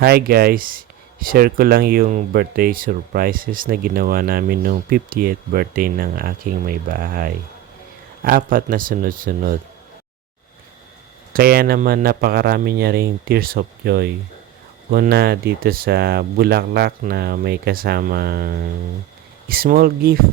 Hi guys! Share ko lang yung birthday surprises na ginawa namin nung 50th birthday ng aking may bahay. 4 na sunod-sunod. Kaya naman napakarami niya ring tears of joy. Una dito sa bulaklak na may kasamang small gift.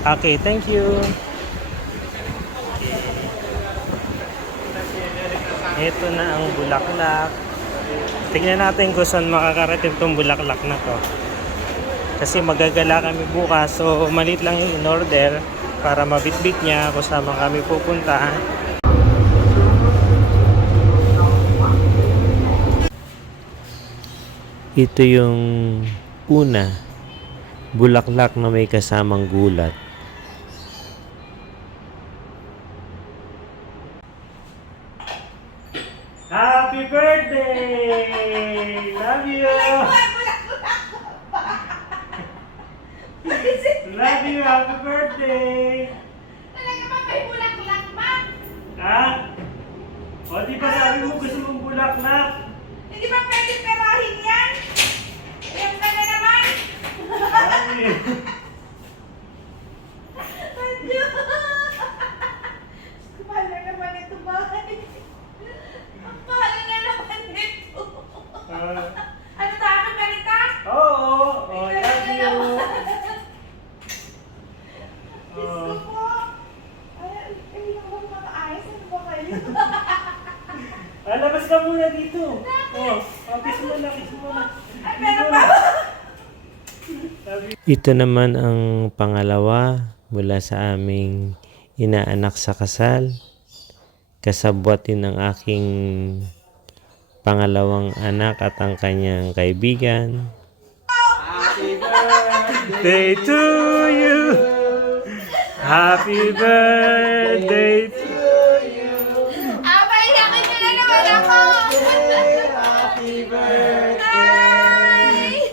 Okay, thank you! Ito na ang bulaklak. Tingnan natin kung saan makakarating itong bulaklak na to. Kasi magagala kami bukas. So, malit lang yung in-order para mabitbit niya kung saan kami pupunta. Ito yung una. Bulaklak na may kasamang gulat. Happy birthday! Love you! Love you! Happy birthday! Talaga ba may bulaklak ba? Ha? O di ba sabi mo gusto mong bulaklak? Hindi ba pwede perahin yan? Ayan ka na naman! Sabi. Adiyo! Mahal na naman ito bahay. Ang mahal na naman ito. Ano tayo ganita? Oo! Oh, love you! Diyos ko po. Ay, naku, mga ayos. Ano ba kayo? Labas ka muna dito. Oh, kiss mo na, kiss mo na. Ay, meron pa. Ito naman ang pangalawa mula sa aming inaanak sa kasal. Kasabwat din ng aking pangalawang anak at ang kanyang kaibigan. Happy birthday to you! Happy birthday to Abay, yakin nyo na naman ako. Happy birthday! Ay!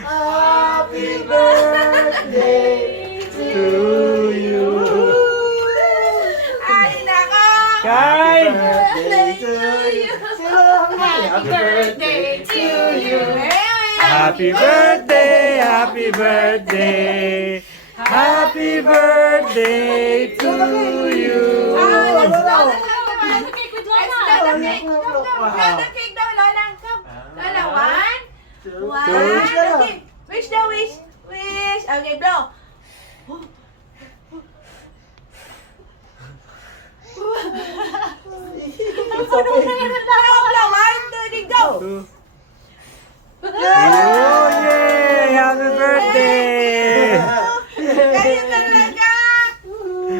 Happy birthday to you! Ay, nako. Kay! Birthday to you. Happy birthday to you. Happy birthday! Happy birthday! Happy birthday to you! Let's blow the cake with Lola. Let's blow the cake. Blow the cake daw, Lola. Come. Lola, one. Okay. Wish daw, wish. Wish. Okay, blow. Blow, one, two, three, go. Oh, yay! Happy birthday! Kayo talaga.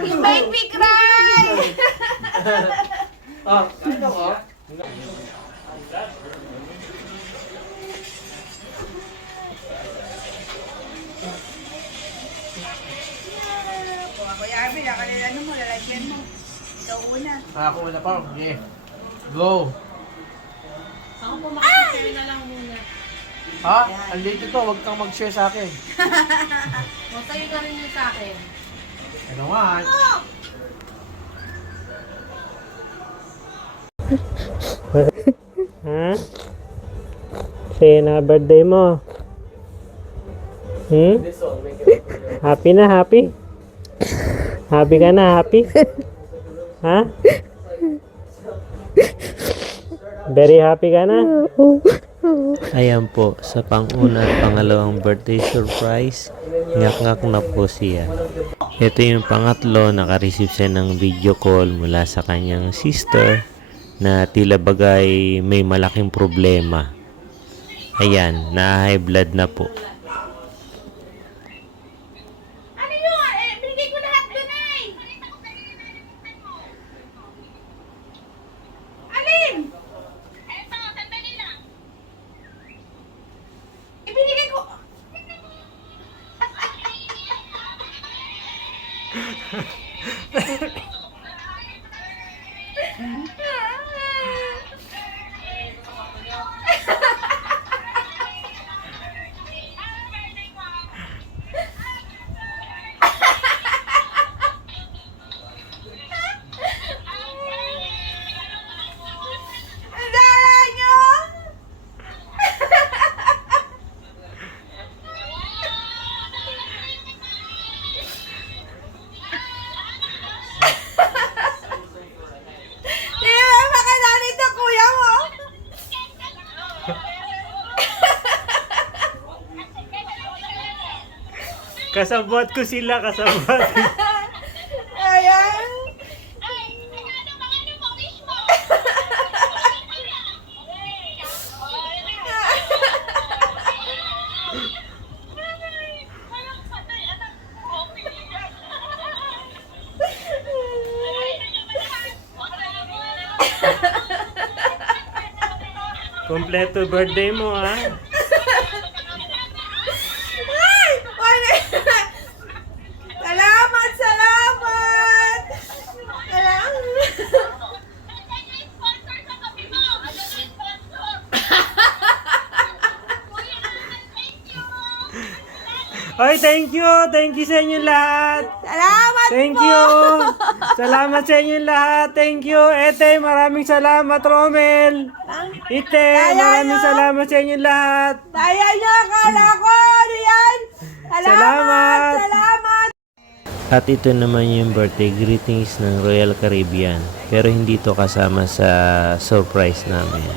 You make me cry. Kuya Arvin, ano mo, lalagyan mo. Ikaw una. Ako muna pa. Okay. Go. Ako po makikishare na lang muna. Ha? Ang late ito. Huwag kang mag-share sa akin. O, sa'yo na rin yun sa akin. Ano nga? Ha? Say na birthday mo. Happy na, happy? Happy ka na, happy? Ha? Very happy ka na? Ayan po, sa pang-una at pangalawang birthday surprise, ngak-ngak na po siya. Ito yung pangatlo, naka-receive siya ng video call mula sa kanyang sister na tila bagay may malaking problema. Ayan, na-high blood na po. Ano yun? Binigay ko lahat doon ay. Alin? Eto, sandali lang. Ibinigay ko. Ang daya nyo! Kasabot ko sila, kasabot. Ayan. Kompleto birthday mo, ha? Ay! Salamat! Salamat! Salamat! Ay, thank you! Thank you sa inyo lahat! Salamat Thank po! you! Salamat sa inyo lahat! Thank you! Ete, maraming salamat, Romel! Ite, maraming salamat sa inyo lahat! Daya niya, akala ko! Ano yan? Salamat! Salamat! At ito naman yung birthday greetings ng Royal Caribbean. Pero hindi to kasama sa surprise namin.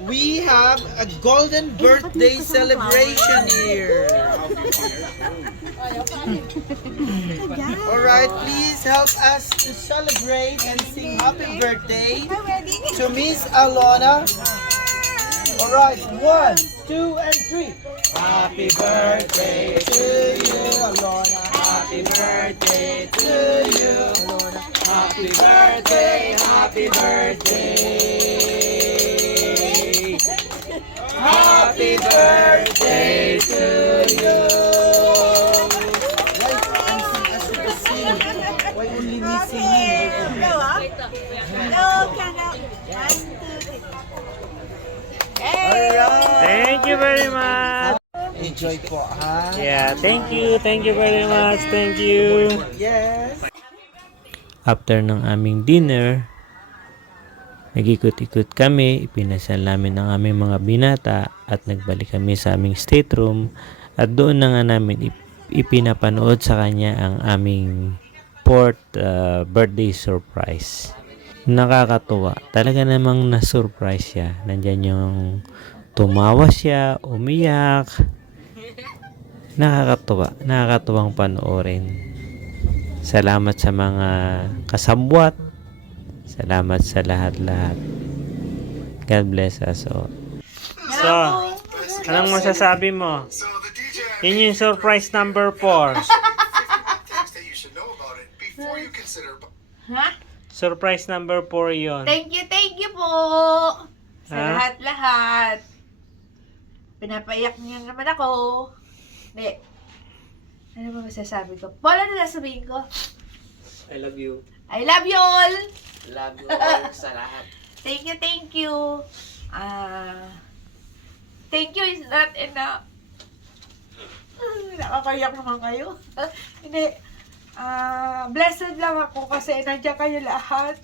We have a golden birthday celebration here. Alright, please help us to celebrate and sing happy birthday to Miss Alona. Alright, 1, 2, and 3. Happy birthday to you, Alona. Happy birthday to you, Alona. Happy birthday, happy birthday. Happy birthday to you. Why only me singing? Alright. Thank you very much! Enjoy po, ha? Yeah, thank you! Thank you very much! Thank you! Yes. After ng aming dinner, nag-ikot-ikot kami, ipinasal namin ang aming mga binata at nagbalik kami sa aming stateroom at doon na nga namin ipinapanood sa kanya ang aming fourth birthday surprise. Nakakatuwa. Talaga namang na-surprise siya. Nandyan yung tumawa siya, umiyak. Nakakatuwa. Nakakatuwang panoorin. Salamat sa mga kasabwat. Salamat sa lahat-lahat. God bless us all. So, anong masasabi mo? Yun yung surprise number 4. Things that you should know about it before you consider. Ha? Surprise number 4 yun. Thank you po! Sa Ha? lahat-lahat. Pinapaiyak niya naman ako. Hindi. Ano ba masasabi ko? Paul, ano sasabihin ko? I love you. I love you all! Love you all sa lahat. Thank you. Thank you is not enough. Nakakayak naman kayo. Hindi. Blessed lang ako kasi nandiyan kayo lahat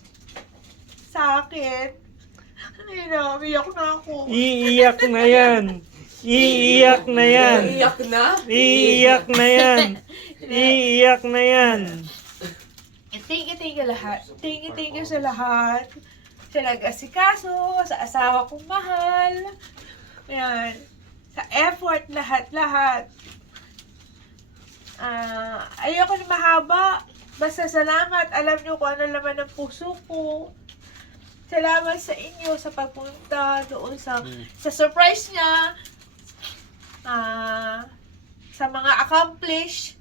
sa akin. Hindi na, umiyak na ako. Iiyak na yan. Iiyak na yan. Iyak na? Iiyak na yan. Iiyak na yan. Thank you lahat. Thank you sa lahat. Sa nag-asikaso, sa asawa kong mahal. Ayan. Sa effort, lahat. Ayoko na mahaba. Basta salamat. Alam niyo kung ano laman ng puso ko. Salamat sa inyo sa pagpunta doon sa surprise niya. Sa mga accomplish.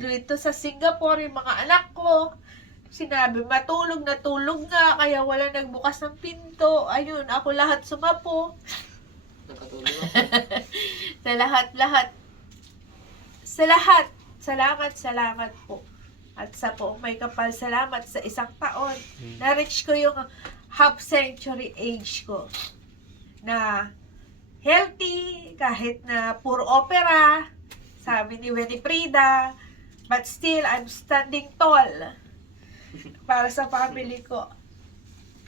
Dito sa Singapore, yung mga anak ko. Sinabi, matulog na tulog nga. Kaya wala nagbukas ng pinto. Ayun, ako lahat sumapo. Nakatulog ako. Sa lahat. Sa lahat. Salamat po. At sa poong may kapal, salamat sa isang taon. Na-reach ko yung half century age ko. Na healthy, kahit na puro opera, sabi ni Winnie Frida, but still, I'm standing tall para sa family ko.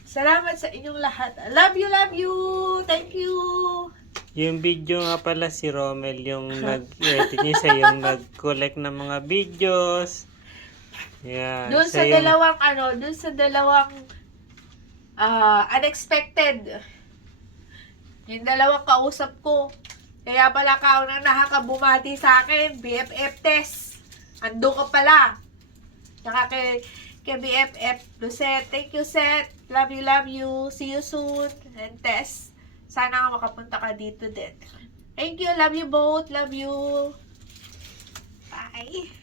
Salamat sa inyong lahat. Love you. Thank you. Yung video nga pala si Romel yung nag-edit niya siya yung nag-collect ng mga videos. Yeah, Doon sa siya yung- dalawang unexpected. Yung dalawang kausap ko. Kaya pala ka unang nakakabumati sa akin. BFF test. Ando ka pala. Tsaka kay BFF Lucette. Thank you, Seth. Love you. See you soon. And Tess, sana nga makapunta ka dito din. Thank you. Love you both. Love you. Bye.